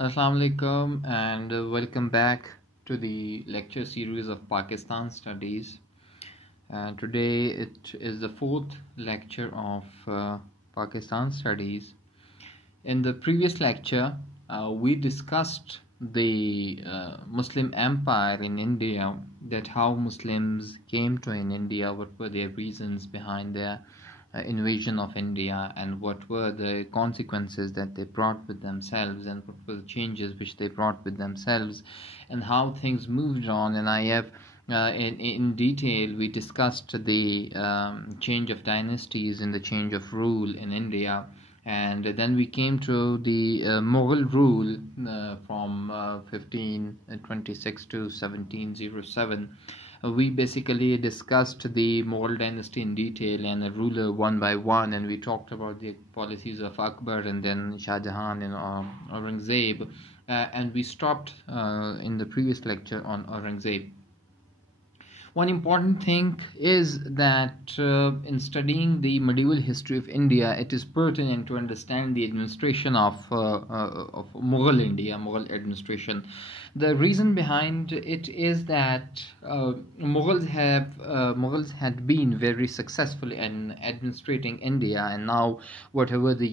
Assalamu alaikum and welcome back to the lecture series of Pakistan Studies. Today it is the fourth lecture of Pakistan Studies. In the previous lecture, we discussed the Muslim Empire in India, that how Muslims came to in India, what were their reasons behind their invasion of India, and what were the consequences that they brought with themselves, and what were the changes which they brought with themselves, and how things moved on. And I have in detail we discussed the change of dynasties and the change of rule in India. And then we came to the Mughal rule from 1526 to 1707. We basically discussed the Mughal dynasty in detail and the ruler one by one, and we talked about the policies of Akbar and then Shah Jahan and Aurangzeb, and we stopped in the previous lecture on Aurangzeb. One important thing is that in studying the medieval history of India, it is pertinent to understand the administration of Mughal India, Mughal administration. The reason behind it is that Mughals had been very successful in administrating India, and now whatever the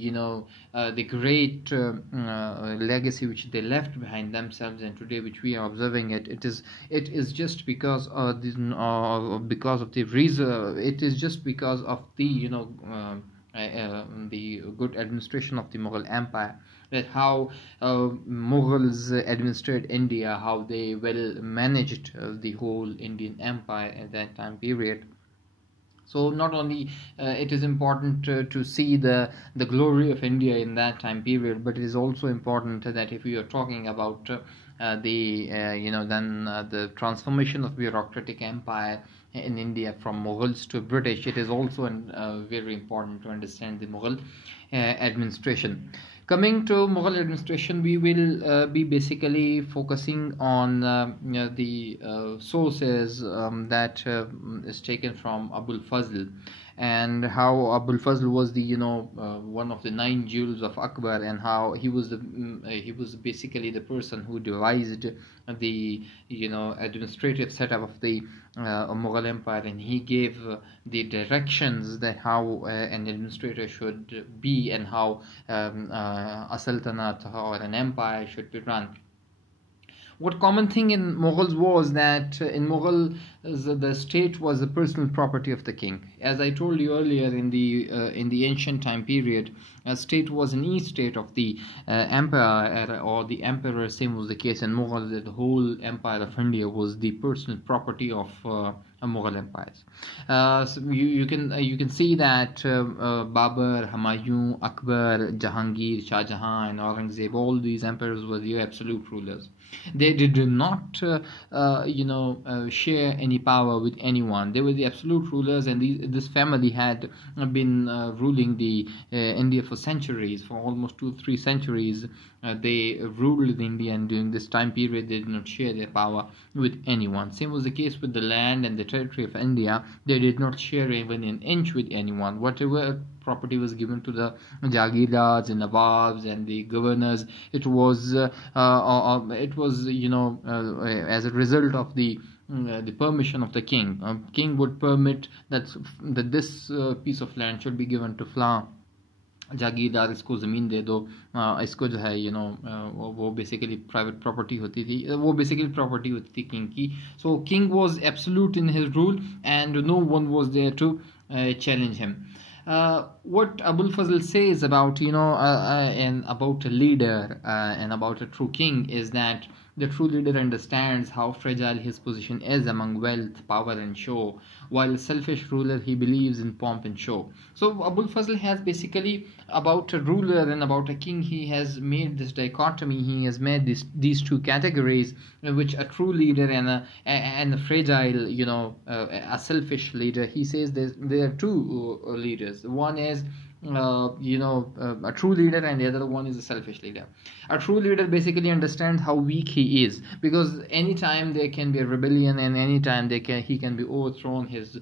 great legacy which they left behind themselves, and today which we are observing it is just because of the reason. It is just because of the the good administration of the Mughal Empire, that how Mughals administered India, how they well managed the whole Indian Empire at that time period. So not only it is important to see the glory of India in that time period, but it is also important that if we are talking about the transformation of bureaucratic empire in India from Mughals to British, it is also very important to understand the Mughal administration. Coming to Mughal administration, we will be basically focusing on the sources that is taken from Abul Fazl, and how Abul Fazl was the one of the 9 jewels of Akbar, and how he was basically the person who devised the administrative setup of the Mughal Empire, and he gave the directions that how an administrator should be, and how a sultanate or an empire should be run. What common thing in Mughals was that in Mughal the state was the personal property of the king. As I told you earlier, in the ancient time period, a state was an estate of the empire or the emperor. Same was the case in Mughal, that the whole empire of India was the personal property of Mughal empires. So you can see that Babur, Humayun, Akbar, Jahangir, Shah Jahan, and Aurangzeb, all these emperors were the absolute rulers. They did not share any power with anyone. They were the absolute rulers, and this family had been ruling the India for centuries, for almost 2-3 centuries. They ruled India, and during this time period they did not share their power with anyone. Same was the case with the land and the territory of India. They did not share even an inch with anyone. Whatever property was given to the Jagirdars and Nawabs and the governors, it was as a result of the permission of the king. King would permit that this piece of land should be given to Flan जागीरदार, इसको ज़मीन दे दो, इसको जो है वो basically private property होती थी, वो बेसिकली प्रॉपर्टी होती थी किंग की. So king was absolute in his rule and no one was there to challenge him. What Abul Fazl says about and about a leader and about a true king is that the true leader understands how fragile his position is among wealth, power and show, while a selfish ruler, he believes in pomp and show. So Abul Fazl has basically, about a ruler and about a king, he has made this dichotomy. He has made these two categories, which a true leader and a fragile, a selfish leader. He says there are two leaders. One is a true leader, and the other one is a selfish leader. A true leader basically understands how weak he is, because anytime there can be a rebellion, and anytime he can be overthrown, his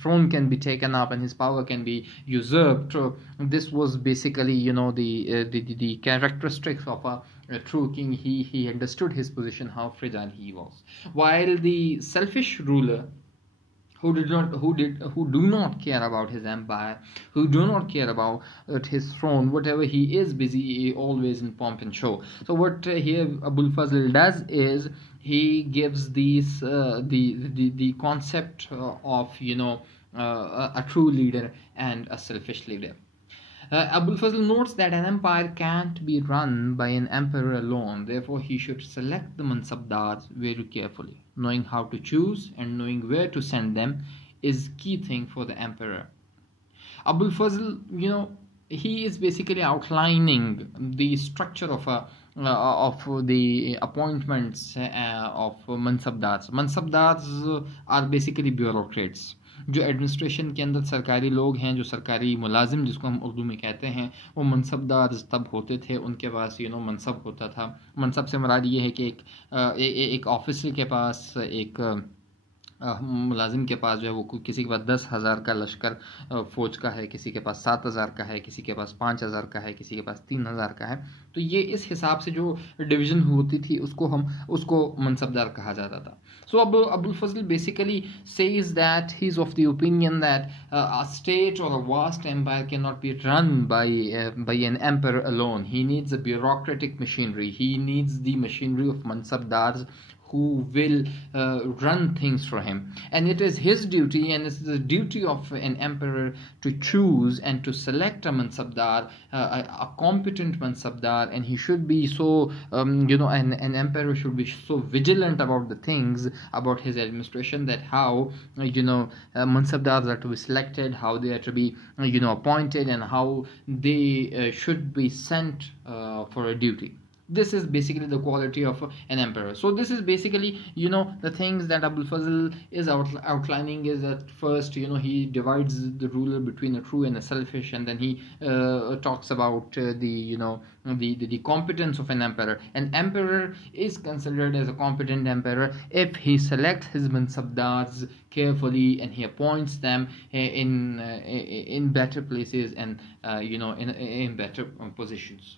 throne can be taken up, and his power can be usurped. This was basically the characteristics of a a true king, he understood his position, how fragile he was. While the selfish ruler who do not care about his empire, who do not care about his throne, whatever he is busy always in pomp and show. So what here Abul Fazl does is he gives these the concept of a true leader and a selfish leader. Abul Fazl notes that an empire can't be run by an emperor alone, therefore he should select the mansabdars very carefully. Knowing how to choose and knowing where to send them is key thing for the emperor. Abul Fazl, he is basically outlining the structure of the appointments of mansabdars. Mansabdars are basically bureaucrats. जो एडमिनिस्ट्रेशन के अंदर सरकारी लोग हैं, जो सरकारी मुलाजिम जिसको हम उर्दू में कहते हैं, वो मनसबदार तब होते थे, उनके पास मनसब होता था. मनसब से मुराद ये है कि एक ऑफिसर के पास, एक मुलाजिम के पास जो है वो किसी के पास 10,000 का लश्कर फ़ौज का है, किसी के पास 7,000 का है, किसी के पास 5,000 का है, किसी के पास 3,000 का है. तो ये इस हिसाब से जो डिवीज़न होती थी उसको मनसबदार कहा जाता था. So Abul Fazl basically says that he's of the opinion that a state or a vast empire cannot be run by an emperor alone. He needs a bureaucratic machinery. He needs the machinery of mansabdars who will run things for him. And it is his duty, and it's the duty of an emperor to choose and to select a mansabdar, a competent mansabdar, and he should be so, an emperor should be so vigilant about the things, about his administration, that how, mansabdars are to be selected, how they are to be, appointed, and how they should be sent for a duty. This is basically the quality of an emperor. So this is basically, the things that Abul Fazl is outlining is that first, he divides the ruler between a true and a selfish, and then he talks about the competence of an emperor. An emperor is considered as a competent emperor if he selects his mansabdars carefully and he appoints them in better places and in better positions.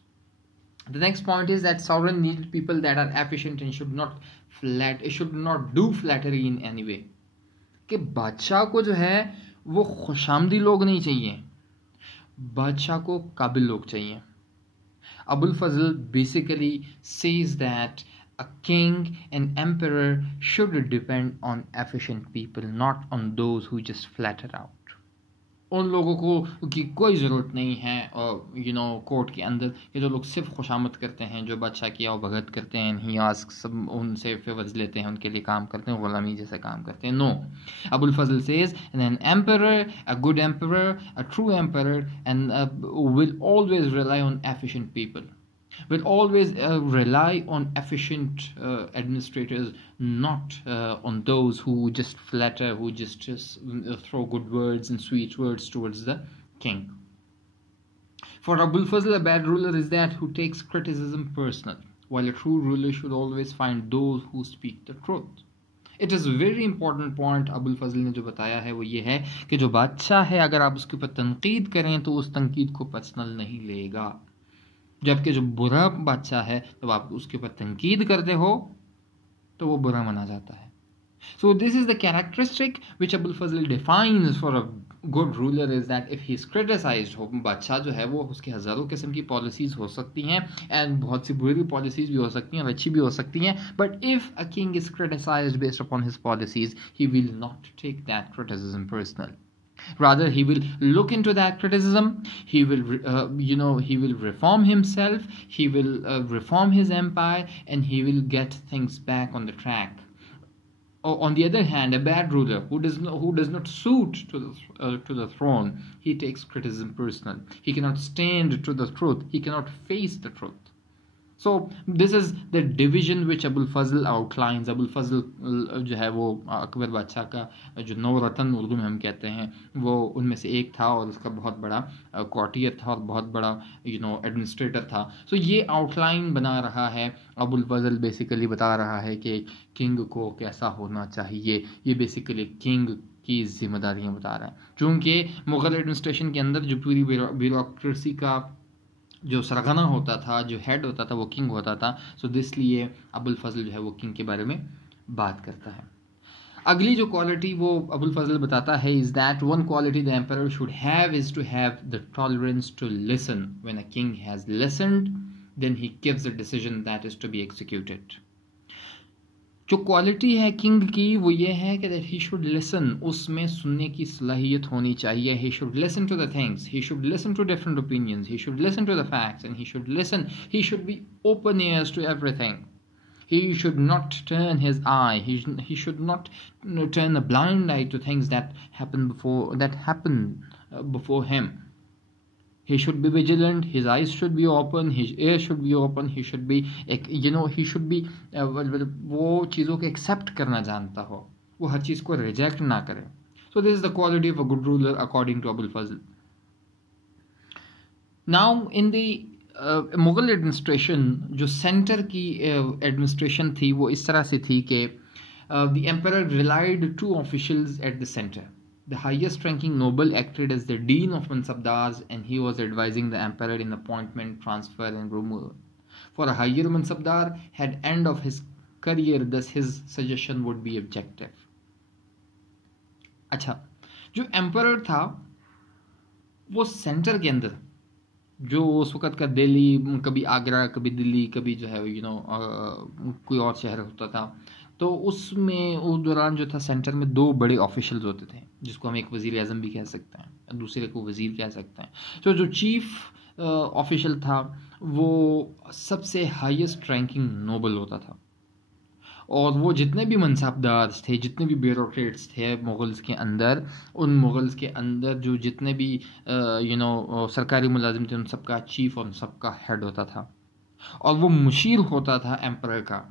The next point is that sovereign needed people that are efficient and should not do flattery in any way. कि बादशाह को जो है वो खुशामदी लोग नहीं चाहिए, बादशाह को काबिल लोग चाहिए. Abul Fazl basically says that a king and emperor should depend on efficient people, not on those who just flatter out. उन लोगों को की कोई ज़रूरत नहीं है कोर्ट के अंदर कि जो लोग सिर्फ खुशामद करते हैं, जो बादशाह की आओ भगत करते हैं, ही आस्क सब उनसे फेवर्स लेते हैं, उनके लिए काम करते हैं, गुलामी जैसे काम करते हैं. No, Abul Fazl says an emperor, a good emperor, a true emperor, and will always rely on efficient people, will always rely on efficient administrators, not on those who just flatter, who just throw good words and sweet words towards the king. For Abul Fazl, a bad ruler is that who takes criticism personal, while a true ruler should always find those who speak the truth. It is a very important point Abul Fazl ने जो बताया है वो ये है कि जो बादशाह है अगर आप उसके ऊपर तनकीद करें तो उस तनकीद को पर्सनल नहीं लेगा, जबकि जो बुरा बादशाह है जब आप उसके ऊपर तनकीद करते हो तो वो बुरा माना जाता है. So this is the characteristic which Abul Fazl defines for a good ruler is that if he is criticized, बादशाह जो है वो उसकी हज़ारों किस्म की पॉलिसीज़ हो सकती हैं and बहुत सी बुरी पॉलिसीज़ भी हो सकती हैं और अच्छी भी हो सकती हैं, but if a king is criticized based upon his policies, he will not take that criticism personal. Rather, he will look into that criticism. He will, he will reform himself. He will reform his empire, and he will get things back on the track. On the other hand, a bad ruler who does not suit to the throne, he takes criticism personal. He cannot stand to the truth. He cannot face the truth. So this is the division which Abul Fazl outlines. Abul Fazl जो है वो अकबर बादशाह का जो 9 रतन उर्दू में हम कहते हैं वो उनमें से एक था और उसका बहुत बड़ा कॉर्टियर था और बहुत बड़ा एडमिनिस्ट्रेटर था. सो ये आउटलाइन बना रहा है. अबुल फजल बेसिकली बता रहा है कि किंग को कैसा होना चाहिए. ये बेसिकली किंग की जिम्मेदारियां बता रहा है. चूँकि मुग़ल एडमिनिस्ट्रेशन के अंदर जो पूरी ब्यूरोक्रेसी का जो सरगना होता था, जो हेड होता था, वो किंग होता था. सो इसलिए अबुल फजल जो है वो किंग के बारे में बात करता है. अगली जो क्वालिटी वो अबुल फजल बताता है is that one quality the emperor should have is to have the tolerance to listen. When a king has listened then he gives a decision that is to be executed. जो क्वालिटी है king की वो ये है कि that he should listen. उसमें सुनने की सलाहियत होनी चाहिए. He should listen to the things, he should listen to different opinions, he should listen to the facts and he should be open ears to everything. He should not turn his eye. He should not turn a blind eye to things that happen before him. He should be vigilant. His eyes should be open. His ears should be open. He should be, he should be वो चीज़ों को accept करना जानता हो. वो हर चीज़ को reject ना करे. So this is the quality of a good ruler according to Abul Fazl. Now in the Mughal administration, जो सेंटर की एडमिनिस्ट्रेशन थी वो इस तरह से थी कि the emperor relied to officials at the centre. The highest ranking noble acted as the dean of mansabdars and he was advising the emperor in appointment, transfer and removal. For a higher mansabdar had end of his career, thus his suggestion would be objective. अच्छा, जो एम्परर था वो सेंटर के अंदर, जो उस वक़्त का दिल्ली, कभी आगरा, कभी दिल्ली, कभी जो है कोई और शहर होता था, तो उसमें उस दौरान जो था सेंटर में दो बड़े ऑफिशियल्स होते थे, जिसको हम एक वज़ीर आज़म भी कह सकते हैं, दूसरे को वज़ीर कह सकते हैं. तो जो चीफ ऑफिशियल था वो सबसे हाईएस्ट रैंकिंग नोबल होता था. और वो जितने भी मनसबदार थे, जितने भी ब्यूरोक्रेट्स थे मुग़ल्स के अंदर, उन मुग़ल्स के अंदर जो जितने भी सरकारी मुलाजिम थे, उन सबका चीफ और उन सबका हेड होता था. और वो मुशीर होता था एम्परर का,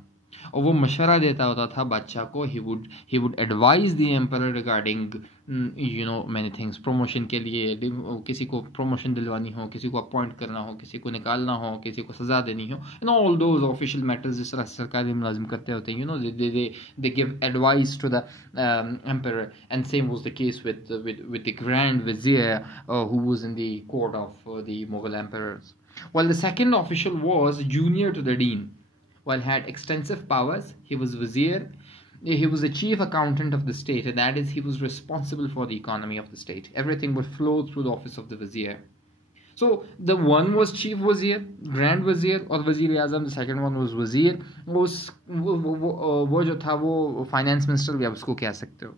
और वो मशवरा देता होता था बादशाह को. He would advise the emperor regarding many things. Promotion के लिए, किसी को प्रमोशन दिलवानी हो, किसी को अपॉइंट करना हो, किसी को निकालना हो, किसी को सज़ा देनी हो, ऑल दोज ऑफिशियल मैटर्स जिस तरह सरकारी मुलाजिम करते होते हैं, they give advice to the emperor. And same was the case with the grand vizier who was in the court of the Mughal emperors. While the second official was junior to the dean. While had extensive powers, he was vizier. He was the chief accountant of the state, and that is, he was responsible for the economy of the state. Everything would flow through the office of the vizier. So the one was chief vizier, grand vizier, or वजीर आज़म. The second one was vizier. वो जो था वो finance minister भी आप उसको कह सकते हो.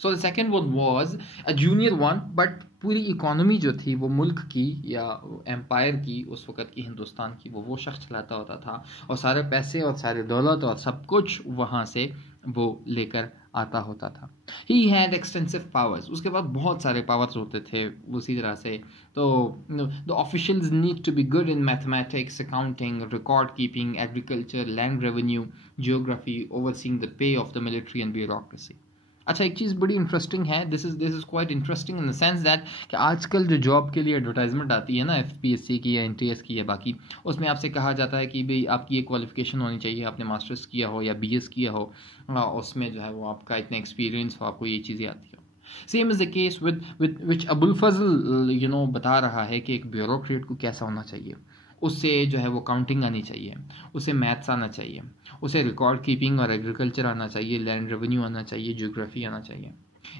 So the second one was a junior one, but पूरी इकोनॉमी जो थी वो मुल्क की या एम्पायर की, उस वक़्त की हिंदुस्तान की, वो शख्स चलाता होता था. और सारे पैसे और सारे दौलत और सब कुछ वहाँ से वो लेकर आता होता था. He had extensive powers. उसके बाद बहुत सारे पावर्स होते थे उसी तरह से. तो the officials need to be good in mathematics, accounting, record keeping, agriculture, land revenue, geography, overseeing the pay of the military and bureaucracy. अच्छा, एक चीज़ बड़ी इंटरेस्टिंग है. This is quite interesting in the sense that कि आजकल जो जॉब के लिए एडवर्टाइजमेंट आती है ना, एफपीएससी की या एनटीएस की या बाकी, उसमें आपसे कहा जाता है कि भाई आपकी ये क्वालिफिकेशन होनी चाहिए, आपने मास्टर्स किया हो या बीएस किया हो, उसमें जो है वो आपका इतना एक्सपीरियंस हो, आपको ये चीज़ें आती हो. Same is the case with which Abul Fazl बता रहा है कि एक ब्यूरोक्रेट को कैसा होना चाहिए. उससे जो है वो काउंटिंग आनी चाहिए, उसे मैथ्स आना चाहिए, उसे रिकॉर्ड कीपिंग और एग्रीकल्चर आना चाहिए, लैंड रेवेन्यू आना चाहिए, ज्योग्राफी आना चाहिए.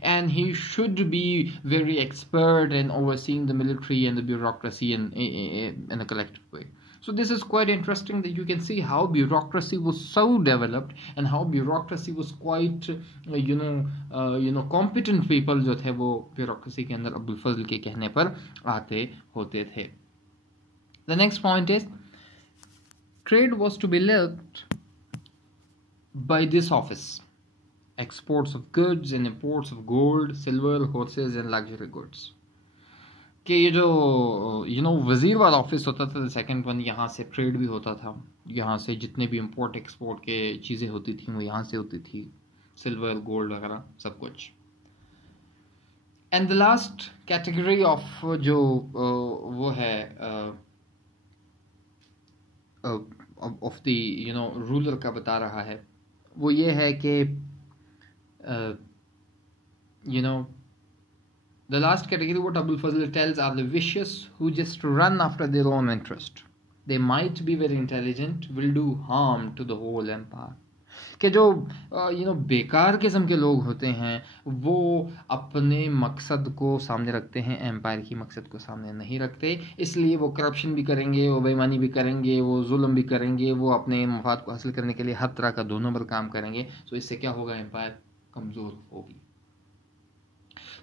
And he should be very expert in overseeing the military and the bureaucracy in a collective way. So this is quite interesting that you can see how bureaucracy was so developed and how bureaucracy was quite competent people जो थे वो bureaucracy के अंदर अबुल फजल के कहने पर आते होते थे. The next point is, trade was to be led by this office. Exports of goods and imports of gold, silver, horses and luxury goods. कि ये जो वज़ीर वाला ऑफिस होता था, सेकंड वन, यहाँ से ट्रेड भी होता था. यहाँ से जितने भी इंपोर्ट एक्सपोर्ट के चीज़ें होती थी वो यहाँ से होती थी, सिल्वर, गोल्ड वगैरह सब कुछ. And the last category of जो वो है ऑफ द रूलर का बता रहा है, वो ये है कि The last category, what Abul Fazl tells, are the vicious who just run after their own interest. They might be very intelligent, will do harm to the whole empire. कि जो बेकार किस्म के लोग होते हैं वो अपने मकसद को सामने रखते हैं, एम्पायर की मकसद को सामने नहीं रखते, इसलिए वो करप्शन भी करेंगे, वो बेईमानी भी करेंगे, वो जुल्म भी करेंगे, वो अपने मफाद को हासिल करने के लिए हर तरह का 2 नंबर काम करेंगे. तो इससे क्या होगा, एम्पायर कमज़ोर होगी.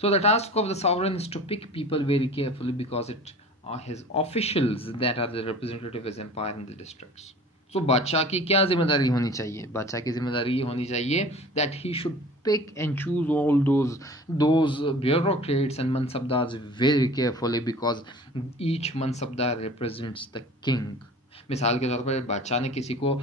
So the task of the sovereign is to pick people very carefully because it are his officials that are the representative of his empire in the districts. So बादशाह की क्या जिम्मेदारी होनी चाहिए? बादशाह की जिम्मेदारी ये होनी चाहिए that he should pick and choose all those bureaucrats and mansabdars very carefully because each mansabdar represents the king. मिसाल के तौर पर बादशाह ने किसी को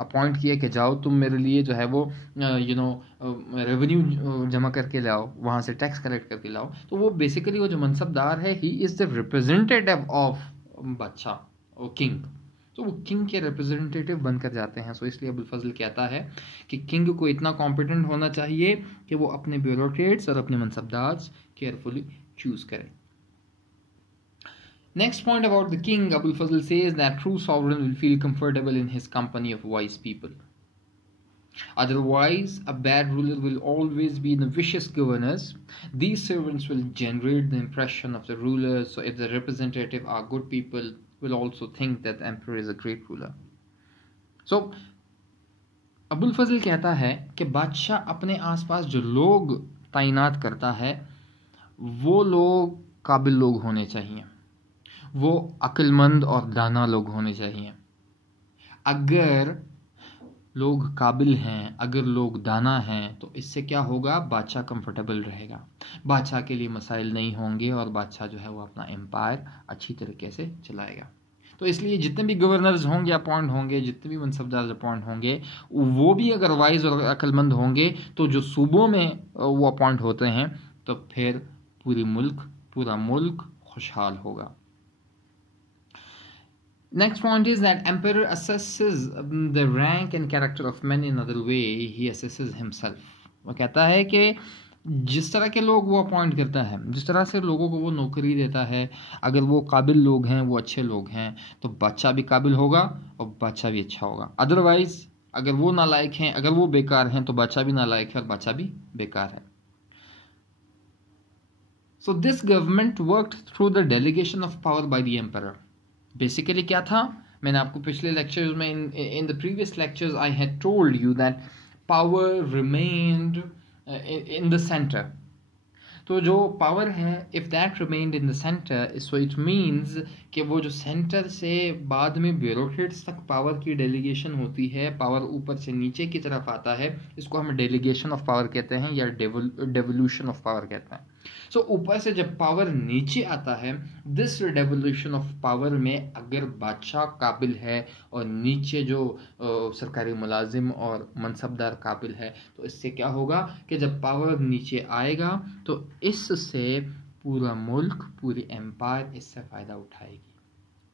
अपॉइंट किया कि जाओ तुम मेरे लिए जो है वो रेवेन्यू जमा करके लाओ, वहाँ से टैक्स कलेक्ट करके लाओ, तो वो बेसिकली वो जो मनसबदार है he is the representative of बादशाह और किंग. तो वो किंग के रिप्रेजेंटेटिव बनकर जाते हैं. सो इसलिए अबुल फजल कहता है कि किंग को इतना कॉम्पिटेंट होना चाहिए कि वो अपने ब्यूरोक्रेट्स और अपने मनसबदार केयरफुली चूज करें. Next point about the king, Abul Fazl says that true sovereign will feel comfortable in his company of wise people. Otherwise, a bad ruler will always be the vicious governors. These servants will generate the impression of the rulers. So if the representative are good people, will also think that the emperor is a great ruler. So, Abul Fazl कहता है कि बादशाह अपने आसपास जो लोग तैनात करता है वो लोग काबिल लोग होने चाहिए, वो अक्लमंद और दाना लोग होने चाहिए. अगर लोग काबिल हैं, अगर लोग दाना हैं, तो इससे क्या होगा, बादशाह कंफर्टेबल रहेगा, बादशाह के लिए मसाइल नहीं होंगे और बादशाह जो है वो अपना एम्पायर अच्छी तरीके से चलाएगा. तो इसलिए जितने भी गवर्नर्स होंगे अपॉइंट होंगे, जितने भी मनसबदार अपॉइंट होंगे, वो भी अगर वाइज और अक्लमंद होंगे तो जो सूबों में वो अपॉइंट होते हैं तो फिर पूरा मुल्क खुशहाल होगा. Next point is that emperor assesses the rank and character of men in other way he assesses himself. वो कहता है कि जिस तरह के लोग वो अपॉइंट करता है, जिस तरह से लोगों को वो नौकरी देता है, अगर वो काबिल लोग हैं, वो अच्छे लोग हैं, तो बादशाह भी काबिल होगा और बादशाह भी अच्छा होगा. अदरवाइज अगर वो नालायक हैं, अगर वो बेकार हैं, तो बादशाह भी नालायक है और बादशाह भी बेकार है. So this government worked through the delegation of power by the emperor. Basically क्या था, मैंने आपको पिछले लेक्चर्स में in the previous lectures I had told you that power remained in the centre. तो जो पावर है, if that remained in the centre, so it means कि वो जो सेंटर से बाद में ब्यूरोक्रेट्स तक पावर की डेलीगेशन होती है, पावर ऊपर से नीचे की तरफ आता है, इसको हम डेलीगेशन ऑफ पावर कहते हैं या डेवोल्यूशन ऑफ पावर कहते हैं. सो ऊपर से जब पावर नीचे आता है, दिस डेवोल्यूशन ऑफ पावर में अगर बादशाह काबिल है और नीचे जो सरकारी मुलाजिम और मनसबदार काबिल है, तो इससे क्या होगा कि जब पावर नीचे आएगा तो इससे पूरा मुल्क, पूरी एम्पायर इससे फ़ायदा उठाएगी.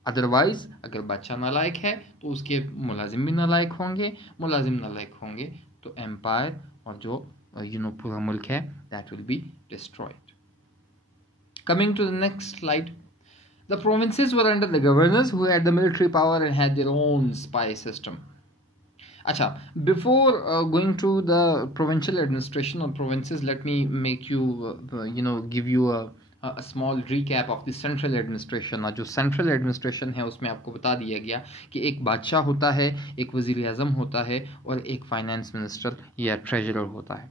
अदरवाइज अगर बादशाह नालायक है तो उसके मुलाजिम भी नालायक होंगे, मुलाजिम नालायक होंगे तो एम्पायर और जो पूरा मुल्क है, that will be destroyed. Coming to the next slide, the provinces were under the governors who had the military power and had their own spy system. Acha, before going to the provincial administration or provinces, let me make you, give you a small recap of the central administration. जो central administration है उसमें आपको बता दिया गया कि एक बादशाह होता है, एक वज़ीर आज़म होता है और एक फाइनेंस मिनिस्टर या ट्रेजरर होता है.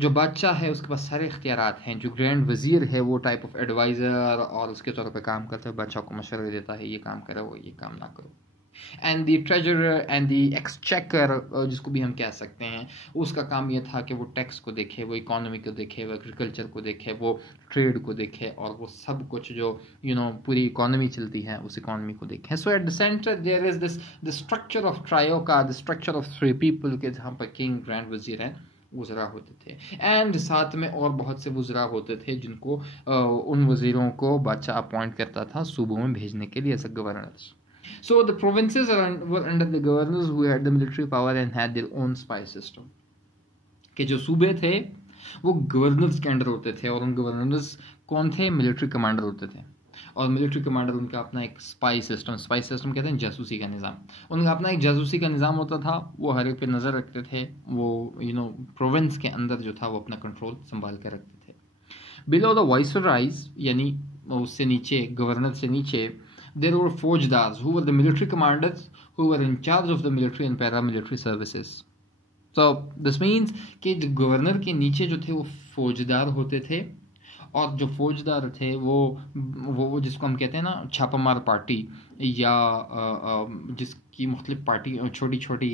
जो बादशाह है उसके पास सारे इख्तियारात हैं. जो ग्रैंड वज़ीर है वो टाइप ऑफ एडवाइज़र और उसके तौर पे काम करता है, बादशाह को मशवरे देता है, ये काम करो, वो ये काम ना करो. And the treasurer and the exchequer, जिसको भी हम कह सकते हैं, उसका काम ये था कि वो टैक्स को देखे, वो इकोनॉमी को देखे, वो एग्रीकल्चर को देखे, वो ट्रेड को देखे और वो सब कुछ जो पूरी इकोनॉमी चलती है उस इकोनॉमी को देखे. So at the centre there is the structure of troika, the structure of 3 people के, जहाँ पर किंग, ग्रैंड वज़ीर हैं, वज़रा होते थे, एंड साथ में और बहुत से वज़रा होते थे जिनको उन वज़ीरों को बादशाह अपॉइंट करता था सूबों में भेजने के लिए as a governors. So the provinces were under the governors who had the military power and had their own spy system. कि जो सूबे थे वो गवर्नर्स के अंडर होते थे और उन गवर्नर्स कौन थे? मिलिट्री कमांडर होते थे। और मिलिट्री कमांडर उनका अपना एक स्पाई सिस्टम कहते हैं जासूसी का निज़ाम, उनका अपना एक जासूसी का निज़ाम होता था। वो हर एक पे नज़र रखते थे, वो प्रोविंस के अंदर जो था वो अपना कंट्रोल संभाल कर रखते थे। बिलो द वाइसराइज, यानी उससे नीचे, गवर्नर से नीचे, there were faujdars who were the military commanders who were in charge of the military and paramilitary services. So this means कि गवर्नर के नीचे जो थे वो फौजदार होते थे, और जो फौजदार थे वो जिसको हम कहते हैं ना छापामार पार्टी, या जिसकी मुख्तलिफ पार्टी छोटी छोटी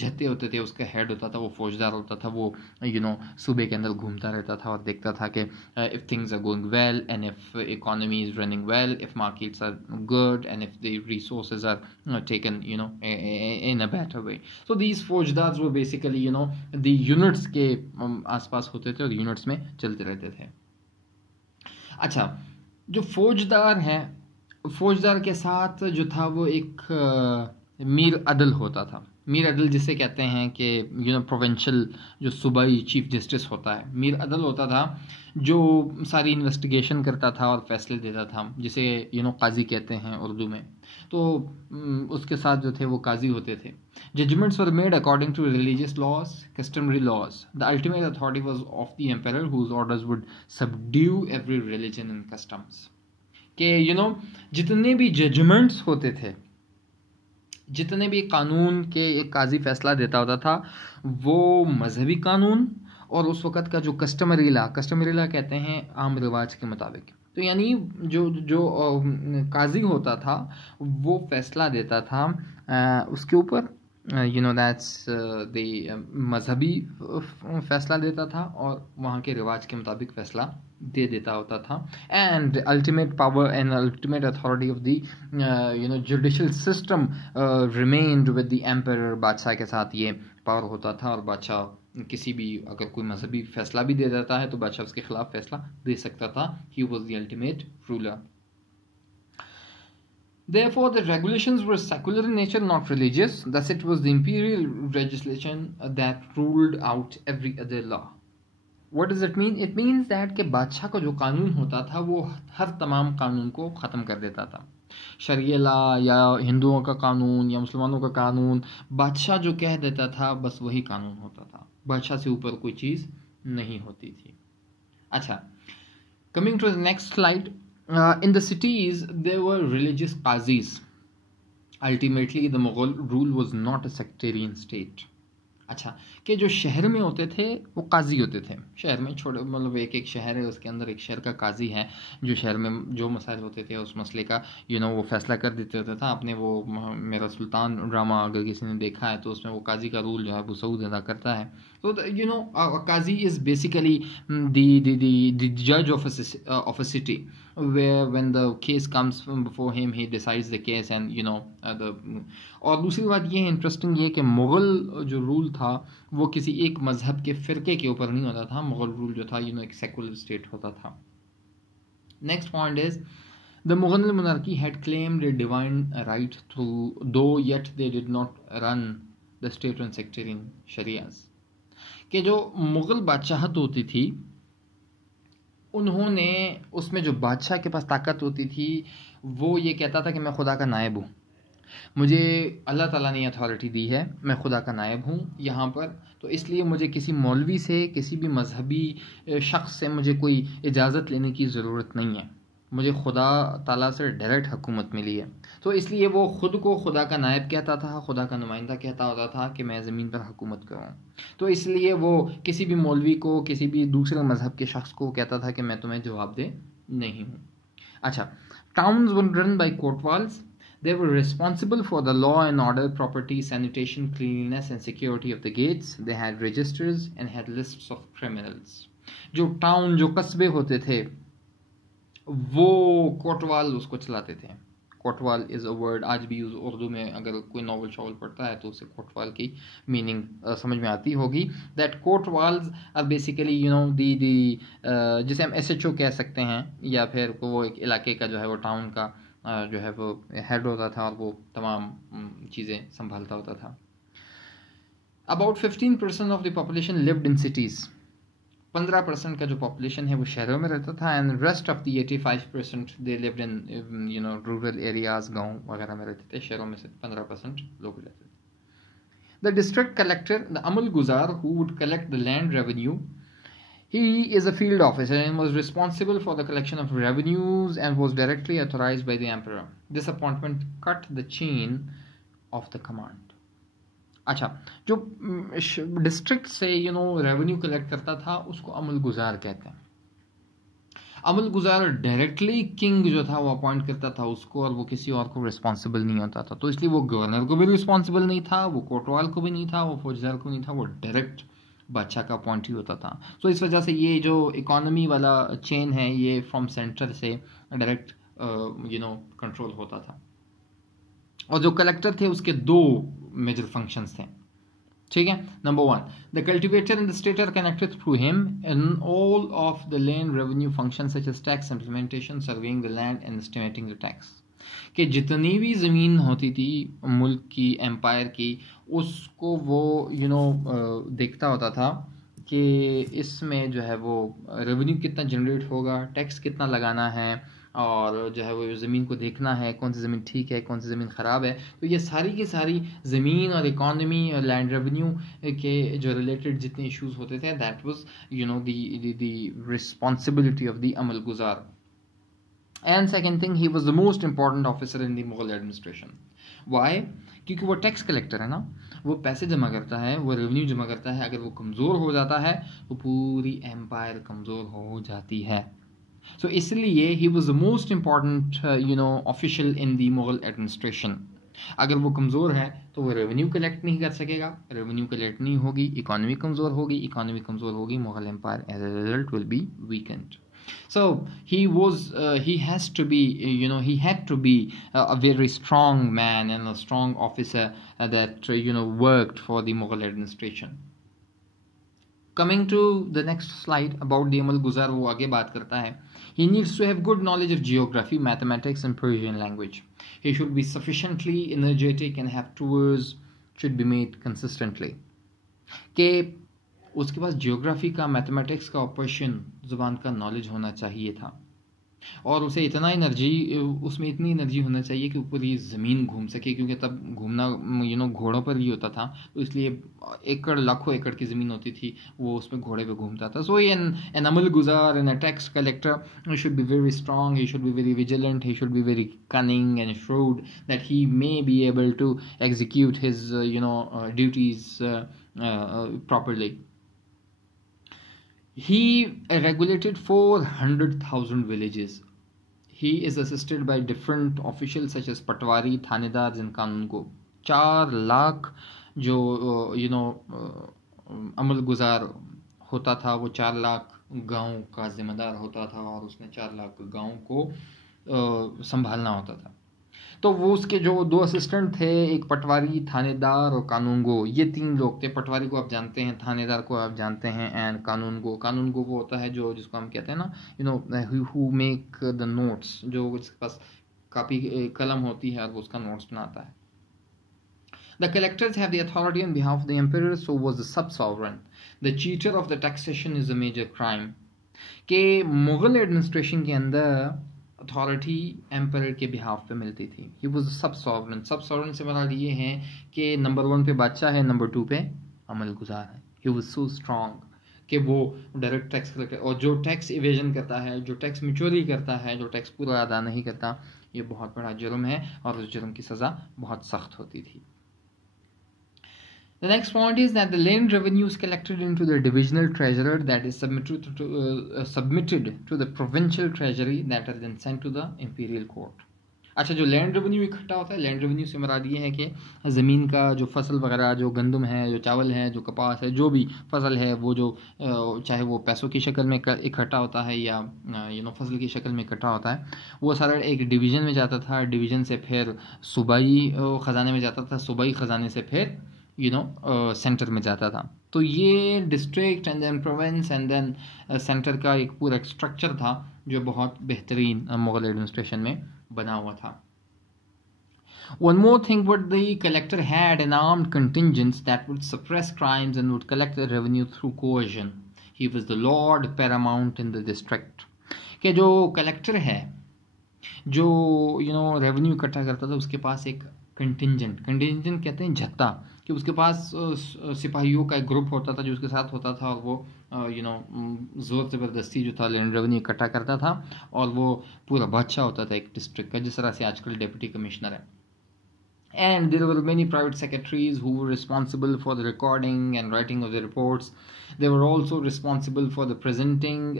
जत्थे होते थे, उसका हेड होता था, वो फौजदार होता था। वो सूबे के अंदर घूमता रहता था और देखता था कि if things are going well and if economy is running well, if markets are good and if the resources are taken in a better way. So these फौजदार वो बेसिकली द यूनिट्स के आसपास होते थे और यूनिट्स में चलते रहते थे। अच्छा, जो फौजदार हैं, फौजदार के साथ जो था वो एक मीर अदल होता था। मीर अदल जिसे कहते हैं कि प्रोविंशियल जो सूबाई चीफ जस्टिस होता है, मीर अदल होता था, जो सारी इन्वेस्टिगेशन करता था और फैसले देता था, जिसे काजी कहते हैं उर्दू में। तो उसके साथ जो थे वो काजी होते थे। Judgments were made according to religious laws, customary laws. The ultimate authority was of the emperor, whose orders would subdue every religion and customs. कि जितने भी जजमेंट्स होते थे, जितने भी कानून के एक काजी फैसला देता होता था, वो मजहबी कानून और उस वक़्त का जो कस्टमरी लॉ कहते हैं आम रिवाज के मुताबिक। तो यानी जो काजी होता था वो फैसला देता था उसके ऊपर, दैट्स द मजहबी फैसला देता था और वहाँ के रिवाज के मुताबिक फैसला दे देता होता था। And ultimate power and ultimate authority of the judicial system remained with the emperor. बादशाह के साथ ये पावर होता था, और बादशाह किसी भी अगर कोई मजहबी फैसला भी दे देता है तो बादशाह उसके खिलाफ फैसला दे सकता था। He was the ultimate ruler. Therefore, the regulations were secular in nature, not religious. Thus, it was the imperial legislation that ruled out every other law. What does it mean? It means that कि बादशाह का जो कानून होता था वो हर तमाम कानून को ख़त्म कर देता था। शरिया लॉ या हिंदुओं का कानून या मुसलमानों का कानून, बादशाह जो कह देता था बस वही कानून होता था, बादशाह से ऊपर कोई चीज़ नहीं होती थी। अच्छा, coming to the next slide. In the cities, there were religious qazis. Ultimately, the Mughal rule was not a sectarian state. अच्छा, कि जो शहर में होते थे वो काजी होते थे। शहर में छोटे मतलब एक शहर है, उसके अंदर एक शहर का काजी है जो शहर में जो मसाइल होते थे उस मसले का वो फैसला कर देते होता था। आपने वो मेरा सुल्तान ड्रामा अगर किसी ने देखा है तो उसमें वो काजी का रूल जो है वो सऊद अदा करता है। तो काजी इज़ बेसिकली द जज of a city, where when the case comes before him he decides the case and और दूसरी बात ये है इंटरेस्टिंग ये कि मुग़ल जो रूल था वो किसी एक मज़हब के फ़िरके के ऊपर नहीं होता था। मुग़ल रूल जो था एक सेकुलर स्टेट होता था। Next point is the Mughal monarchy had claimed a divine right to, though yet they did not run the state on sectarian sharias. कि जो मुग़ल बादशाहत होती थी उन्होंने उसमें जो बादशाह के पास ताकत होती थी वो ये कहता था कि मैं खुदा का नायब हूँ, मुझे अल्लाह ताला ने अथॉरिटी दी है, मैं खुदा का नायब हूँ यहाँ पर, तो इसलिए मुझे किसी मौलवी से, किसी भी मजहबी शख्स से मुझे कोई इजाज़त लेने की ज़रूरत नहीं है, मुझे खुदा ताला से डायरेक्ट हुकूमत मिली है। तो इसलिए वो ख़ुद को खुदा का नायब कहता था, खुदा का नुमाइंदा कहता होता था कि मैं ज़मीन पर हुकूमत करूँ। तो इसलिए वो किसी भी मौलवी को, किसी भी दूसरे मज़हब के शख्स को कहता था कि मैं तुम्हें जवाब दे नहीं हूँ। अच्छा, towns were run by kotwals. They were responsible for the law and order, property, sanitation, cleanliness and security of the gates. They had registers and had lists of criminals. जो टाउन, जो कस्बे होते थे वो कोटवाल उसको चलाते थे। कोटवाल इज़ अ वर्ड आज भी यूज़ उर्दू में अगर कोई नॉवल शॉवल पढ़ता है तो उसे कोटवाल की मीनिंग समझ में आती होगी। दैट कोटवाल्स आर बेसिकली दी जिसे हम SHO कह सकते हैं, या फिर वो एक इलाके का जो है वो टाउन का जो है वो हेड होता था और वो तमाम चीज़ें संभालता होता था। About 15% of the population lived in cities. 15% का जो पॉपुलेशन है वो शहरों में रहता था, and rest of the 85% they lived in rural areas, गांव वगैरह में रहते थे। शहरों में से 15% लोग रहते थे। द डिस्ट्रिक्ट कलेक्टर, द अमल गुजार, who would collect the land revenue, he is a field officer and was responsible for the collection of revenues and was directly authorized by the emperor. This appointment cut the chain of the command. अच्छा, जो डिस्ट्रिक्ट से revenue collect करता था उसको अमल गुजार कहते हैं। अमल गुजार डायरेक्टली किंग जो था वो अपॉइंट करता था उसको, और वो किसी और को रिस्पॉन्सिबल नहीं होता था। तो इसलिए वो गवर्नर को भी रिस्पॉन्सिबल नहीं था, वो कोटवाल को भी नहीं था, वो फौजदार को नहीं था, वो डायरेक्ट बादशाह का अपॉइंट ही होता था। तो इस वजह से ये जो इकोनॉमी वाला चेन है ये फ्रॉम सेंटर से डायरेक्ट कंट्रोल होता था। और जो कलेक्टर थे उसके 2 मेजर फंक्शंस थे, ठीक है। Number 1, the cultivator and the state are connected through him in all of the land revenue function such as tax implementation, surveying the land and estimating the tax. कि जितनी भी ज़मीन होती थी मुल्क की, एम्पायर की, उसको वो देखता होता था कि इसमें जो है वो रेवेन्यू कितना जनरेट होगा, टैक्स कितना लगाना है, और जो है वो ज़मीन को देखना है कौन सी ज़मीन ठीक है, कौन सी ज़मीन ख़राब है। तो ये सारी की सारी ज़मीन और इकॉनमी और लैंड रेवेन्यू के जो रिलेटेड जितने इश्यूज़ होते थे, that was the responsibility of the amalguzar. And second thing, he was the most important officer in the Mughal administration. Why? क्योंकि वो टैक्स कलेक्टर है ना, वो पैसे जमा करता है, वो रेवेन्यू जमा करता है। अगर वो कमज़ोर हो जाता है तो पूरी एम्पायर कमज़ोर हो जाती है। सो इसलिए he was the most important official in the Mughal एडमिनिस्ट्रेशन। अगर वो कमज़ोर है तो वो रेवेन्यू कलेक्ट नहीं कर सकेगा, रेवेन्यू कलेक्ट नहीं होगी, इकोनॉमी कमज़ोर होगी, इकोनॉमी कमज़ोर होगी, Mughal empire as a result will be weakened. So he had to be a very strong man and a strong officer that worked for the Mughal administration. Coming to the next slide about the Amal Guzar, वो आगे बात करता है. He needs to have good knowledge of geography, mathematics and Persian language. He should be sufficiently energetic and have tours should be made consistently. कि उसके पास जियोग्राफी का, मैथमेटिक्स का और पर्शियन ज़ुबान का नॉलेज होना चाहिए था, और उसे उसमें इतनी एनर्जी होना चाहिए कि ऊपर ये ज़मीन घूम सके, क्योंकि तब घूमना घोड़ों पर ही होता था। तो इसलिए लाखों एकड़ की ज़मीन होती थी, वो उसमें घोड़े पे घूमता था. सो एन अमल गुजार an a tax collector should be very strong, he should be very vigilant, he should be very cunning and shrewd that he may be able to execute his duties properly. He regulated 400,000 villages. He is assisted by different officials such as Patwari, Thanedars and Kanungo. 4 लाख जो अमल गुजार होता था, वो 4 लाख गांव का जिम्मेदार होता था, और उसने 4 लाख गांव को संभालना होता था. तो वो उसके जो 2 असिस्टेंट थे, एक पटवारी, थानेदार और कानूनगो, ये 3 लोग थे. पटवारी को आप जानते हैं, थानेदार को आप जानते हैं, एंड कानूनगो वो होता है जो जिसको हम कहते हैं ना हु मेक द नोट्स, जो जिसके पास कापी कलम होती है और वो उसका नोट्स बनाता है. The collectors have the authority on behalf of the emperor, so was the sub-sovereign. The cheater of the taxation is a major crime. के मुगल एडमिनिस्ट्रेशन के अंदर अथॉरिटी एम्परर के बिहाफ पे मिलती थी. ही वॉज सब सॉवरन से मतलब ये है कि नंबर 1 पे बादशाह है, नंबर 2 पे अमल गुजार है. ही वॉज सो स्ट्रॉन्ग कि वो डायरेक्ट टैक्स कलेक्ट, और जो टैक्स इवेजन करता है, जो टैक्स मिचोरी करता है, जो टैक्स पूरा अदा नहीं करता, ये बहुत बड़ा जुर्म है, और उस जुर्म की सज़ा बहुत सख्त होती थी. The next point is that the land revenue is collected into the divisional treasurer that is submitted to the provincial treasury that are then sent to the imperial court. अच्छा, जो लैंड रेवेन्यू इकट्ठा होता है, land revenue से मुराद ये है कि ज़मीन का जो फसल वगैरह, जो गंदम है, जो चावल है, जो कपास है, जो भी फसल है, वो जो चाहे वो पैसों की शक्ल में इकट्ठा होता है या फसल की शक्ल में इकट्ठा होता है, वो सारा एक डिवीज़न में जाता था. डिवीज़न से फिर सूबाई ख़जाने में जाता था, सूबाई ख़जाने से फिर सेंटर में जाता था. तो ये district and then province and then centre का एक पूरा स्ट्रक्चर था जो बहुत बेहतरीन मुगल एडमिनिस्ट्रेशन में बना हुआ था. One more thing, what the collector had an armed contingents that would suppress crimes and would collect the revenue through coercion. He was the lord paramount in the district. कि जो कलेक्टर है, जो रेवेन्यू इकट्ठा करता था, उसके पास एक कंटिजेंट कहते हैं झत्ता, कि उसके पास सिपाहियों का एक ग्रुप होता था जो उसके साथ होता था, और वो ज़ोर ज़बरदस्ती जो था लैंड रेवेन्यू इकट्ठा करता था, और वो पूरा बादशाह होता था एक डिस्ट्रिक्ट का, जिस तरह से आजकल डिप्टी कमिश्नर है. And there were many private secretaries who were responsible for the recording and writing of the reports. They were also responsible for the presenting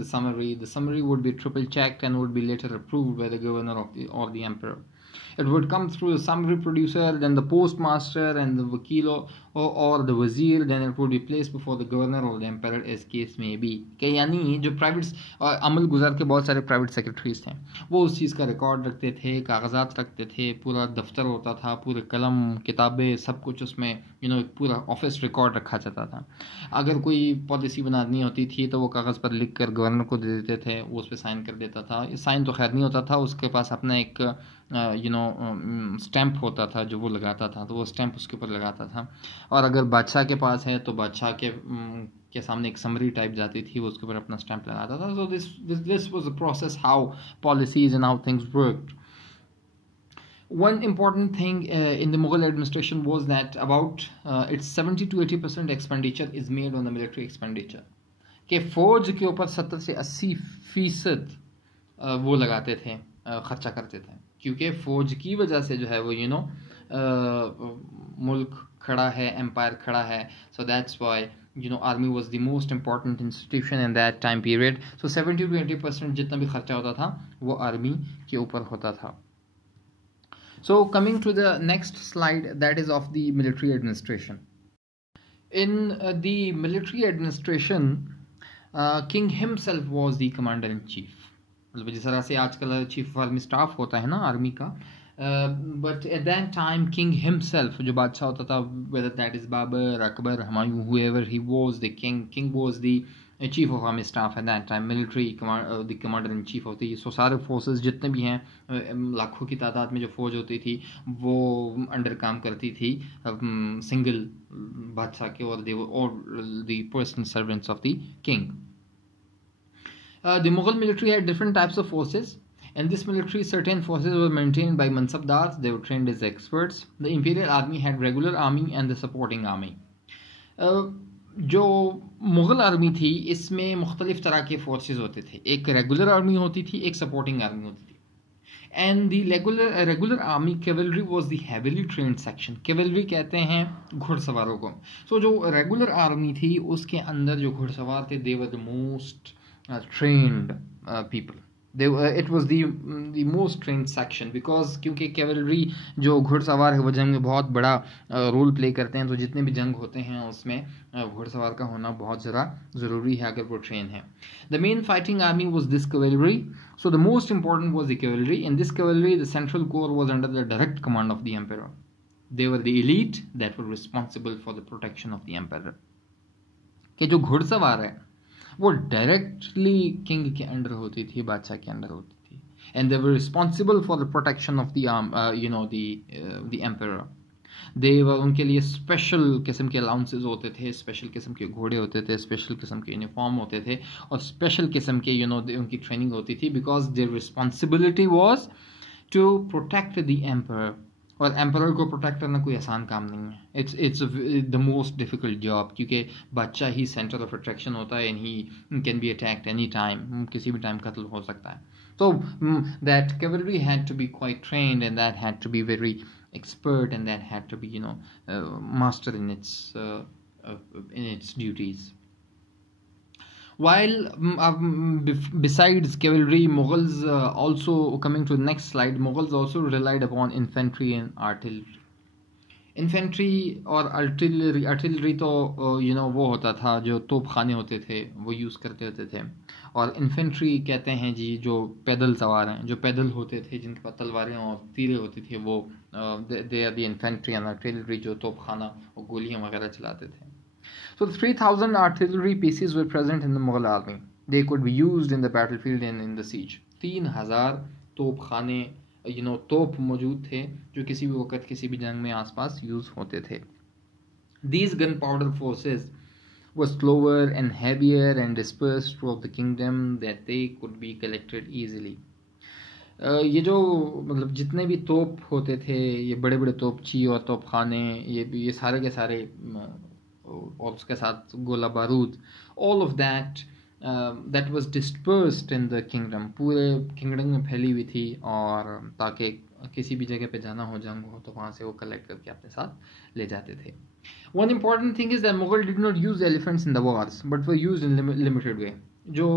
the summary. The summary would be triple checked and would be later approved by the governor or the emperor. It would come through the summary producer, then the postmaster and the wakil or the wazir, then it would be placed before the governor or the emperor as case may be. कि यानी जो प्राइवेट अमल गुजार के बहुत सारे private secretaries थे, वो उस चीज़ का रिकॉर्ड रखते थे, कागजात रखते थे, पूरा दफ्तर होता था, पूरे कलम किताबें सब कुछ उसमें पूरा ऑफिस रिकॉर्ड रखा जाता था. अगर कोई पॉलिसी बनानी होती थी तो वो कागज़ पर लिख कर गवर्नर को दे देते थे, वो उस पर साइन कर देता था. साइन तो खैर नहीं होता था, उसके पास अपना एक स्टैंप होता था जो वो लगाता था, तो वो स्टैंप उसके ऊपर लगाता था. और अगर बादशाह के पास है तो बादशाह के सामने एक समरी टाइप जाती थी, वो उसके ऊपर अपना स्टैंप लगाता था. So this was the process how policies and how things worked. One important thing in the Mughal administration was that about its 70 to 80% expenditure is made on the military expenditure. कि फौज के ऊपर 70 से 80% वो लगाते थे, खर्चा करते थे, क्योंकि फौज की वजह से जो है वो मुल्क खड़ा है, एम्पायर खड़ा है. So that's why army was the most important institution in that time period. So 70 to 80% जितना भी खर्चा होता था वो आर्मी के ऊपर होता था. So coming to the next slide, that is of the military administration. In the military administration, king himself was the commander in chief. मतलब जिस तरह से आजकल चीफ ऑफ आर्मी स्टाफ होता है ना आर्मी का, but at that time king himself जो बादशाह होता था, whether that is Babur, Akbar, Humayun, whoever he was, the king was the chief of army staff at that time, military the commander in chief होती है. सो सारे फोर्सेस जितने भी हैं, लाखों की तादाद में जो फौज होती थी वो अंडर काम करती थी सिंगल बादशाह के, और the personal servants of the king. The Mughal military had different types of forces. In this military, certain forces were maintained by mansabdars. They were trained as experts. The imperial army had regular army and the supporting army. जो मुग़ल आर्मी थी इसमें मुख्तलिफ तरह के फोर्सेस होते थे. एक regular army होती थी, एक सपोर्टिंग आर्मी होती थी. And the regular army cavalry was the heavily trained section. Cavalry कहते हैं घुड़सवारों को. सो जो रेगुलर आर्मी थी उसके अंदर जो घुड़सवार थे, they were the most trained people. It was the most trained section, because क्योंकि कैवलरी जो घुड़सवार है वो जंग में बहुत बड़ा रोल प्ले करते हैं. तो जितने भी जंग होते हैं उसमें घुड़सवार का होना बहुत ज़्यादा ज़रूरी है अगर वो ट्रेन है. The main fighting army was this cavalry. So the most important was the cavalry. In this cavalry, the central corps was under the direct command of the emperor. They were the elite that were responsible for the protection of the emperor. कि जो घुड़सवार है वो directly king के under होती थी, बादशाह के अंडर होती थी. And they were responsible for the protection of the emperor. They were, उनके लिए स्पेशल किस्म के अलाउंसेस होते थे, स्पेशल किस्म के घोड़े होते थे, स्पेशल किस्म के यूनिफॉर्म होते थे, और स्पेशल किस्म के उनकी ट्रेनिंग होती थी, because their responsibility was to protect the emperor. और एम्परर को प्रोटेक्ट करना कोई आसान काम नहीं है. It's the most difficult job, क्योंकि बादशाह ही सेंटर ऑफ अट्रैक्शन होता है, and he can be attacked any time, किसी भी टाइम कत्ल हो सकता है. So that cavalry had to be quite trained, and that had to be very expert, and that had to be master in its duties. While besides cavalry, Mughals also, coming to the next slide, Mughals also relied upon infantry and artillery. Infantry और आर्टिलरी तो वो होता था, जो तोप खाने होते थे वो यूज़ करते होते थे. और इन्फेंट्री कहते हैं जी जो पैदल सवार हैं, जो पैदल होते थे, जिनके पास तलवारें और तीरें होती थी, वो they are the infantry and artillery, जो तोप खाना और गोलियाँ वगैरह चलाते थे. So 3,000 artillery pieces were present in the Mughal army. They could be used in the battlefield and in the siege. 3,000 तोप खाने, तोप मौजूद थे जो किसी भी वक्त किसी भी जंग में आसपास यूज होते थे. These gunpowder forces was slower and heavier and dispersed throughout the kingdom that they could be collected easily. ये जो मतलब जितने भी तोप होते थे, ये बड़े बड़े तोपची और तोपखाने, ये सारे के सारे और उसके साथ गोला बारूद, all of that that was dispersed in the kingdom, पूरे किंगडम में फैली हुई थी, और ताकि किसी भी जगह पे जाना हो, जंग हो, तो वहाँ से वो कलेक्ट करके अपने साथ ले जाते थे. One important thing is that Mughal did not use elephants in the wars, but were used in limited way. जो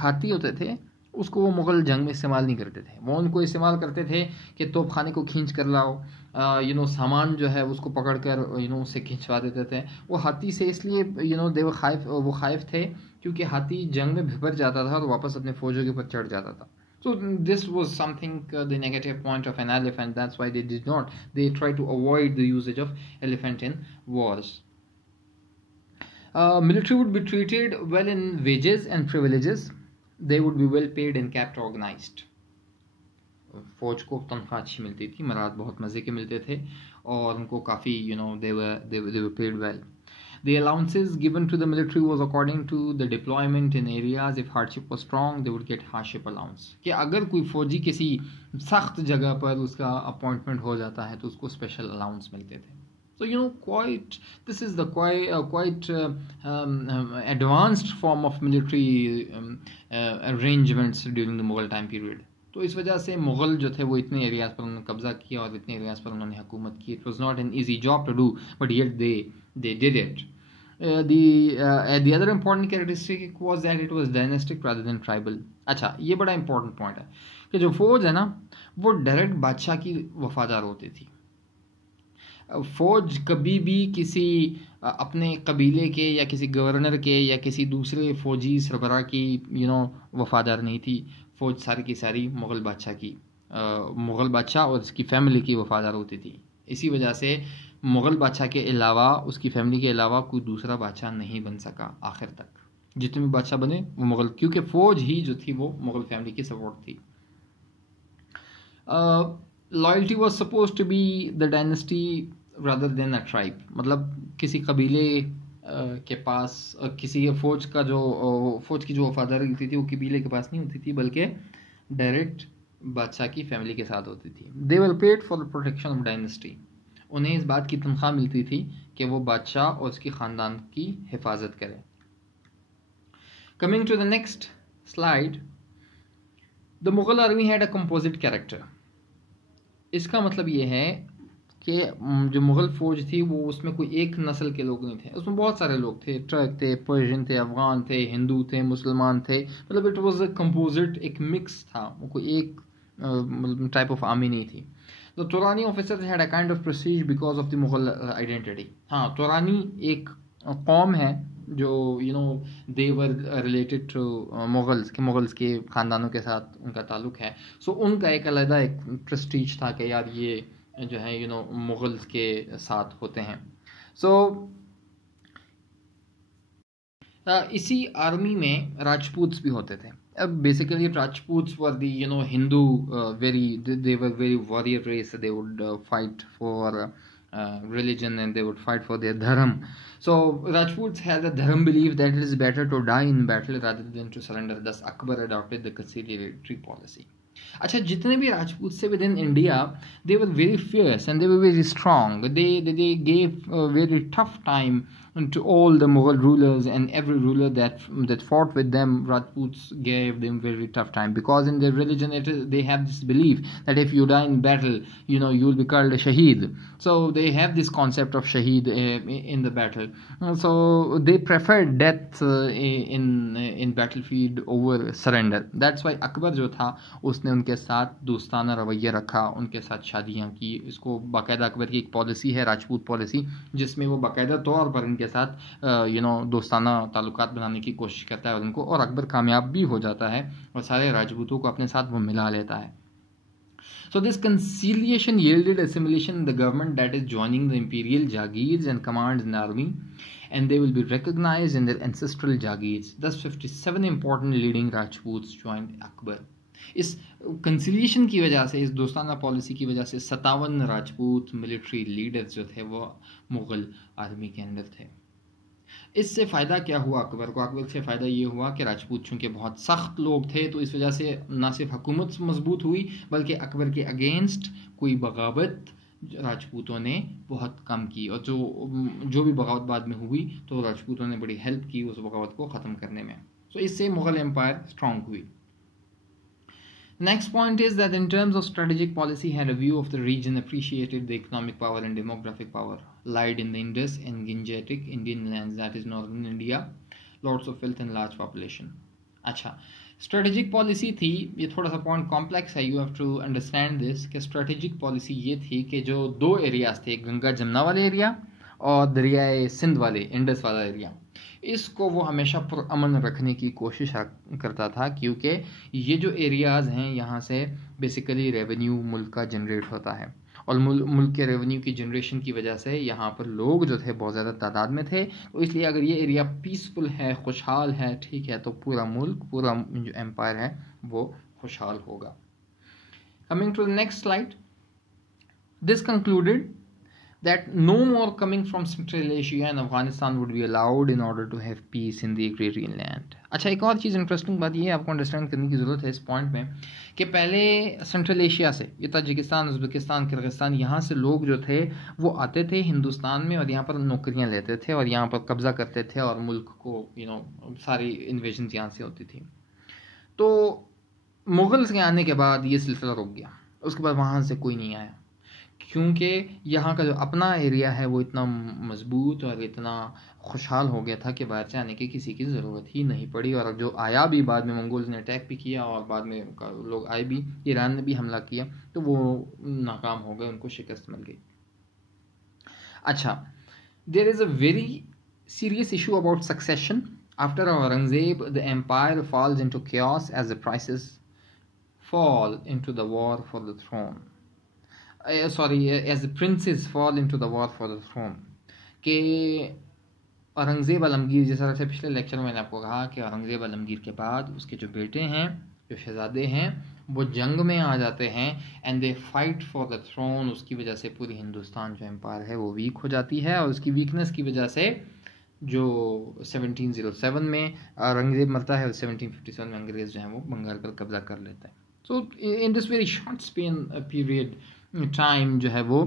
हाथी होते थे उसको वो मुग़ल जंग में इस्तेमाल नहीं करते थे. वो उनको इस्तेमाल करते थे कि तोपखाने को खींच कर लाओ, सामान जो है उसको पकड़ कर उससे खिंचवा देते थे. वो हाथी से इसलिए वो खाइफ थे क्योंकि हाथी जंग में भिपर जाता था और वापस अपने फौजों के ऊपर चढ़ जाता था. So this was something the negative point of an elephant. That's why they tried to avoid the usage of elephant in wars. Military would be treated well in wages and privileges. They would be well paid and kept organized. फौज को तनख्वाह अच्छी मिलती थी, मराद बहुत मज़े के मिलते थे, और उनको काफ़ी they were paid well. The allowances given to the military was according to the deployment in areas. If hardship was strong, they would get hardship allowance. कि अगर कोई फौजी किसी सख्त जगह पर उसका अपॉइंटमेंट हो जाता है तो उसको स्पेशल अलाउंस मिलते थे. So this is the quite advanced form of military arrangements during the Mughal time period. तो इस वजह से मुग़ल जो थे वो इतने एरियाज़ पर उन्होंने कब्ज़ा किया और इतने एरियाज़ पर उन्होंने हुकूमत की. It was not an easy job to do, but yet they did it. The other important characteristic was that it was dynastic rather than tribal. अच्छा, ये बड़ा important point है कि जो फौज है ना वो डायरेक्ट बादशाह की वफादार होती थी. फौज कभी भी किसी अपने कबीले के या किसी गवर्नर के या किसी दूसरे फौजी सरबराह की वफादार नहीं थी. फौज सारी की सारी मुग़ल बादशाह और उसकी फैमिली की वफादार होती थी. इसी वजह से मुग़ल बादशाह के अलावा, उसकी फैमिली के अलावा कोई दूसरा बादशाह नहीं बन सका आखिर तक. जितने भी बादशाह बने वो मुग़ल, क्योंकि फ़ौज ही जो थी वो मुग़ल फैमिली की सपोर्ट थी. Loyalty was suppose to be the dynasty rather than a tribe. मतलब किसी कबीले के पास किसी फौज की जो वफादारी होती थी वो कबीले के पास नहीं होती थी, बल्कि डायरेक्ट बादशाह की फैमिली के साथ होती थी. They were paid for the protection of dynasty. उन्हें इस बात की तनख्वाह मिलती थी कि वो बादशाह और उसकी ख़ानदान की हिफाजत करें. Coming to the next slide, the Mughal army had a composite character. इसका मतलब ये है कि जो मुग़ल फ़ौज थी वो उसमें कोई एक नस्ल के लोग नहीं थे, उसमें बहुत सारे लोग थे. टर्क थे, पर्शियन थे, अफ़गान थे, हिंदू थे, मुसलमान थे. मतलब इट वाज अ कंपोजिट, एक मिक्स था, वो कोई एक टाइप ऑफ आर्मी नहीं थी. The Turani officers had a kind of prestige because of the Mughal identity. हाँ, तुरानी एक कौम है जो they were related to Mughals के ख़ानदानों के साथ उनका ताल्लुक़ है. So उनका एक अलग एक प्रेस्टीज था कि यार ये जो है मुग़ल्स के साथ होते हैं. So इसी आर्मी में राजपूत्स भी होते थे. Basically Rajputs were the Hindu they were very warrior race. They would fight for religion, and they would fight for their dharm. So Rajputs had a dharm belief that it is better to die in battle rather than to surrender. Thus Akbar adopted the conciliatory policy. अच्छा, जितने भी राजपूत से within India, they were very fierce and they were very strong. They gave a very tough time to all the Mughal rulers, and every ruler that fought with them, Rajputs gave them very tough time, because in their religion they have this belief that if you die in battle, you'll be called a shaheed. So they have this concept of shaheed in the battle. So they preferred death in battlefield over surrender. That's why Akbar जो था उसने उनके साथ दोस्ताना रवैया रखा, उनके साथ शादियाँ की. इसको बाकायदा अकबर की एक पॉलिसी है, राजपूत पॉलिसी, जिसमें वो बाकायदा तौर पर उनके साथ दोस्ताना ताल्लुकात बनाने की कोशिश करता है उनको, और अकबर कामयाब भी हो जाता है और सारे राजपूतों को अपने साथ वो मिला लेता है. So this conciliation yielded assimilation in the government, that is joining the imperial jagirs and commands in the army, and they will be recognized in their ancestral jagirs. Thus 57 important leading Rajputs joined Akbar. इस कंसिलिएशन की वजह से, इस दोस्ताना पॉलिसी की वजह से 57 Rajput military leaders जो थे वो मुग़ल आर्मी के अंदर थे. इससे फ़ायदा क्या हुआ अकबर को? अकबर से फ़ायदा ये हुआ कि राजपूत चूँकि बहुत सख्त लोग थे, तो इस वजह से ना सिर्फ हुकूमत मजबूत हुई, बल्कि अकबर के अगेंस्ट कोई बगावत राजपूतों ने बहुत कम की, और जो भी बगावत बाद में हुई तो राजपूतों ने बड़ी हेल्प की उस बगावत को ख़त्म करने में। तो इससे मुग़ल एम्पायर स्ट्रॉन्ग हुई। Next point is that in terms of strategic policy, had a view of the region, appreciated the economic power and demographic power lied in the Indus and Gangetic Indian lands, that is northern India, lots of wealth and large population. अच्छा, strategic policy थी, ये थोड़ा सा point complex है, you have to understand this, कि strategic policy ये थी कि जो दो एरियाज थे, गंगा जमुना वाले एरिया और दरियाए सिंध वाले इंडस वाला एरिया, इसको वो हमेशा पुरअमन रखने की कोशिश करता था, क्योंकि ये जो एरियाज़ हैं यहाँ से बेसिकली रेवेन्यू मुल्क का जनरेट होता है, और मुल्क के रेवेन्यू की जनरेशन की वजह से यहाँ पर लोग जो थे बहुत ज़्यादा तादाद में थे, तो इसलिए अगर ये एरिया पीसफुल है, खुशहाल है, ठीक है, तो पूरा मुल्क, पूरा जो एम्पायर है वो खुशहाल होगा। Coming to the next slide, this concluded that no more coming from Central Asia and Afghanistan would be allowed in order to have peace in the agrarian land. अच्छा, एक और चीज़ इंटरेस्टिंग बात ये आपको अंडरस्टैंड करने की ज़रूरत है इस पॉइंट में, कि पहले सेंट्रल एशिया से, ये ताजिकिस्तान, उज़्बेकिस्तान, किर्गिस्तान, यहाँ से लोग जो थे वो आते थे हिंदुस्तान में और यहाँ पर नौकरियाँ लेते थे और यहाँ पर कब्ज़ा करते थे और मुल्क को सारी इन्वेजन यहाँ से होती थी। तो मुग़ल्स के आने के बाद ये सिलसिला रुक गया, उसके बाद वहाँ से कोई नहीं आया, क्योंकि यहाँ का जो अपना एरिया है वो इतना मजबूत और इतना खुशहाल हो गया था कि बाहर से आने की किसी की ज़रूरत ही नहीं पड़ी। और जो आया भी बाद में, मंगोल्स ने अटैक भी किया और बाद में लोग आए भी, ईरान ने भी हमला किया, तो वो नाकाम हो गए, उनको शिकस्त मिल गई। अच्छा, there is a very serious issue about succession. After Aurangzeb the empire falls into chaos as the prices fall into the war for the throne. As the princes fall into the war for the throne, कि औरंगज़ेब आलमगीर, जैसा वैसे पिछले लेक्चर में मैंने आपको कहा कि औरंगज़ेब आलमगीर के बाद उसके जो बेटे हैं, जो शहजादे हैं, वो जंग में आ जाते हैं and they fight for the throne. उसकी वजह से पूरी हिंदुस्तान जो एम्पायर है वो वीक हो जाती है, और उसकी वीकनेस की वजह से जो 1707 में औरंगज़ेब मरता है और 1757 में अंग्रेज़ जो हैं वो बंगाल पर कब्जा कर लेते हैं। So in this very short span period time जो है वो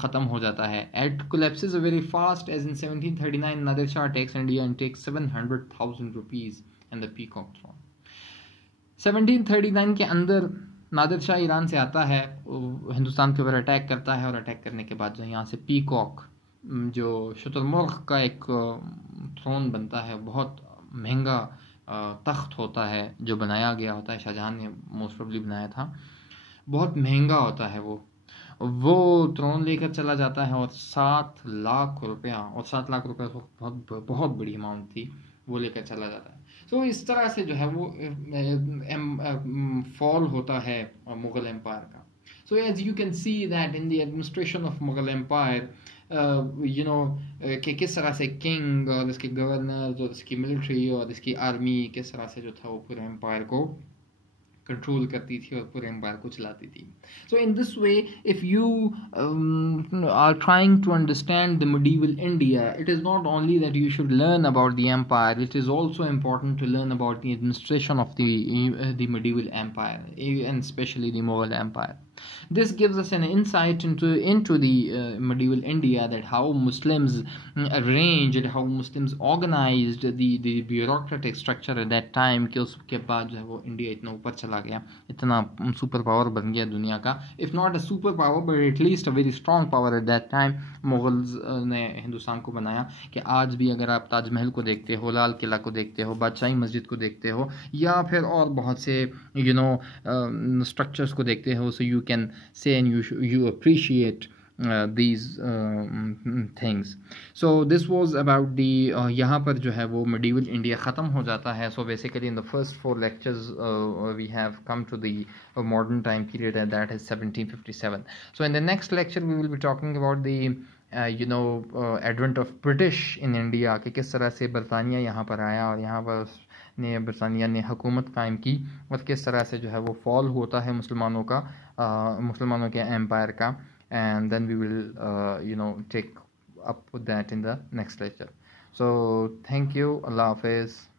ख़त्म हो जाता है। It collapses very fast as in 1739 Nadir Shah takes India and takes 700,000 rupees and the peacock throne. 1739 के अंदर नादिर शाह ईरान से आता है, हिंदुस्तान के ऊपर अटैक करता है, और अटैक करने के बाद जो यहाँ से पीकॉक, जो शुतुरमुर्ग का एक थ्रोन बनता है, बहुत महंगा तख्त होता है जो बनाया गया होता है, शाहजहां ने मोस्ट प्रोबेबली बनाया था, बहुत महंगा होता है वो थ्रोन लेकर चला जाता है, और 7 लाख रुपया, और 7 लाख रुपया बहुत बहुत बड़ी अमाउंट थी, वो लेकर चला जाता है। तो इस तरह से जो है वो फॉल होता है मुग़ल एम्पायर का। So as you can see that in the administration of Mughal empire, कि किस तरह से किंग और इसके गवर्नर और इसकी मिलिट्री और इसकी आर्मी किस तरह से जो था वो पूरे एम्पायर को कंट्रोल करती थी और पूरे एम्पायर को चलाती थी। So in this way, if you are trying to understand the medieval India, it is not only that you should learn about the empire, it is also important to learn about the administration of the medieval empire, and especially the Mughal Empire. This gives us an insight into the medieval India, that how Muslims arranged, how Muslims organized the bureaucratic structure at that time, कि उसके बाद जो है वो इंडिया इतना ऊपर चला गया, इतना सुपर पावर बन गया दुनिया का, if not a super power but at least a very strong power eight that time. Mughals ने हिंदुस्तान को बनाया कि आज भी अगर आप ताजमहल को देखते हो, लाल किला को देखते हो, बादशाही मस्जिद को देखते हो, या फिर और बहुत से स्ट्रक्चर्स को देखते हो, so you can say and you appreciate these things. So this was about the यहाँ पर जो है वो medieval India ख़त्म हो जाता है. So basically in the first 4 lectures we have come to the modern time period, and that is 1757. So in the next lecture we will be talking about the advent of British in India, कि किस तरह से बरतानिया यहाँ पर आया और यहाँ पर बरतानिया ने हुकूमत कायम की, और किस तरह से जो है वो फॉल होता है मुसलमानों के एम्पायर का. And then we will take up with that in the next lecture. So thank you. Allah Hafiz.